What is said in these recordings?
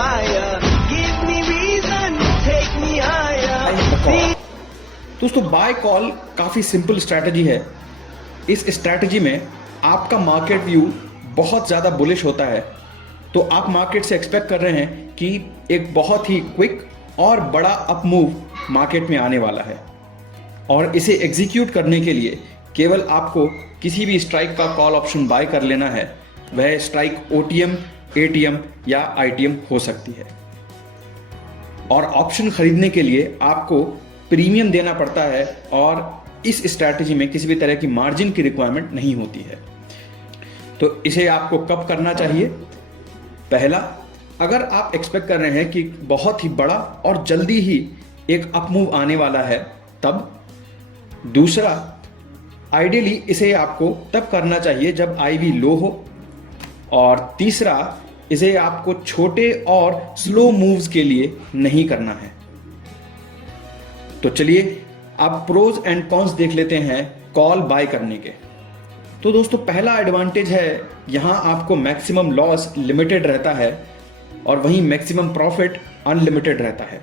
fire. Give me reason, take me higher. दोस्तों bye call काफ़ी simple strategy है। इस स्ट्रैटेजी में आपका मार्केट व्यू बहुत ज़्यादा बुलिश होता है, तो आप मार्केट से एक्सपेक्ट कर रहे हैं कि एक बहुत ही क्विक और बड़ा अप मूव मार्केट में आने वाला है, और इसे एग्जीक्यूट करने के लिए केवल आपको किसी भी स्ट्राइक का कॉल ऑप्शन बाय कर लेना है। वह स्ट्राइक OTM, ATM या ITM हो सकती है, और ऑप्शन खरीदने के लिए आपको प्रीमियम देना पड़ता है, और इस स्ट्रैटेजी में किसी भी तरह की मार्जिन की रिक्वायरमेंट नहीं होती है। तो इसे आपको कब करना चाहिए? पहला, अगर आप एक्सपेक्ट कर रहे हैं कि बहुत ही बड़ा और जल्दी ही एक अप मूव आने वाला है तब। दूसरा, आइडियली इसे आपको तब करना चाहिए जब IV लो हो। और तीसरा, इसे आपको छोटे और स्लो मूव्स के लिए नहीं करना है। तो चलिए आप प्रोज एंड कॉन्स देख लेते हैं कॉल बाय करने के। तो दोस्तों पहला एडवांटेज है, यहां आपको मैक्सिमम लॉस लिमिटेड रहता है और वहीं मैक्सिमम प्रॉफिट अनलिमिटेड रहता है।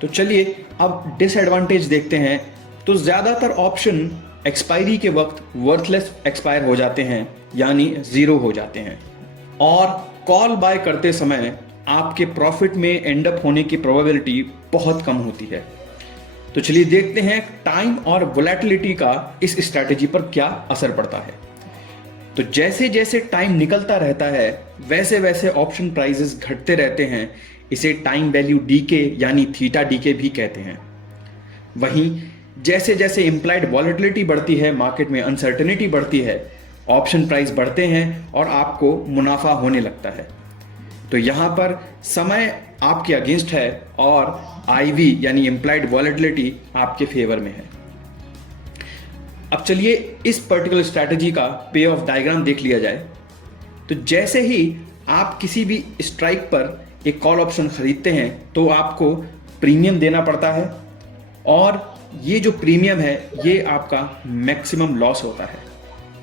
तो चलिए अब डिसएडवांटेज देखते हैं। तो ज़्यादातर ऑप्शन एक्सपायरी के वक्त वर्थलेस एक्सपायर हो जाते हैं, यानी ज़ीरो हो जाते हैं, और कॉल बाय करते समय आपके प्रॉफिट में एंड अप होने की प्रोबेबिलिटी बहुत कम होती है। तो चलिए देखते हैं टाइम और वोलेटिलिटी का इस स्ट्रैटेजी पर क्या असर पड़ता है। तो जैसे जैसे टाइम निकलता रहता है वैसे वैसे ऑप्शन प्राइसेस घटते रहते हैं। इसे टाइम वैल्यू डीके यानी थीटा डीके भी कहते हैं। वहीं जैसे जैसे इम्प्लाइड वॉलेटिलिटी बढ़ती है, मार्केट में अनसर्टेनिटी बढ़ती है, ऑप्शन प्राइस बढ़ते हैं और आपको मुनाफा होने लगता है। तो यहां पर समय आपके अगेंस्ट है और IV यानी इम्प्लाइड वॉलेटिलिटी आपके फेवर में है। अब चलिए इस पर्टिकुलर स्ट्रैटेजी का पे ऑफ डायग्राम देख लिया जाए। तो जैसे ही आप किसी भी स्ट्राइक पर एक कॉल ऑप्शन खरीदते हैं तो आपको प्रीमियम देना पड़ता है, और ये जो प्रीमियम है ये आपका मैक्सिमम लॉस होता है।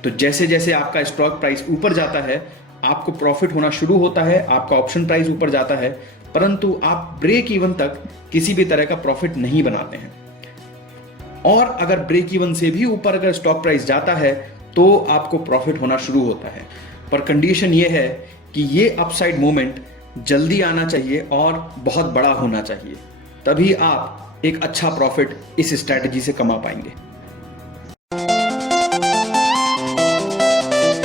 तो जैसे जैसे आपका स्टॉक प्राइस ऊपर जाता है आपको प्रॉफिट होना शुरू होता है, आपका ऑप्शन प्राइस ऊपर जाता है, परंतु आप ब्रेक इवन तक किसी भी तरह का प्रॉफिट नहीं बनाते हैं। और अगर ब्रेक इवन से भी ऊपर अगर स्टॉक प्राइस जाता है तो आपको प्रॉफिट होना शुरू होता है। पर कंडीशन ये है कि ये अपसाइड मूवमेंट जल्दी आना चाहिए और बहुत बड़ा होना चाहिए, तभी आप एक अच्छा प्रॉफिट इस स्ट्रैटेजी से कमा पाएंगे।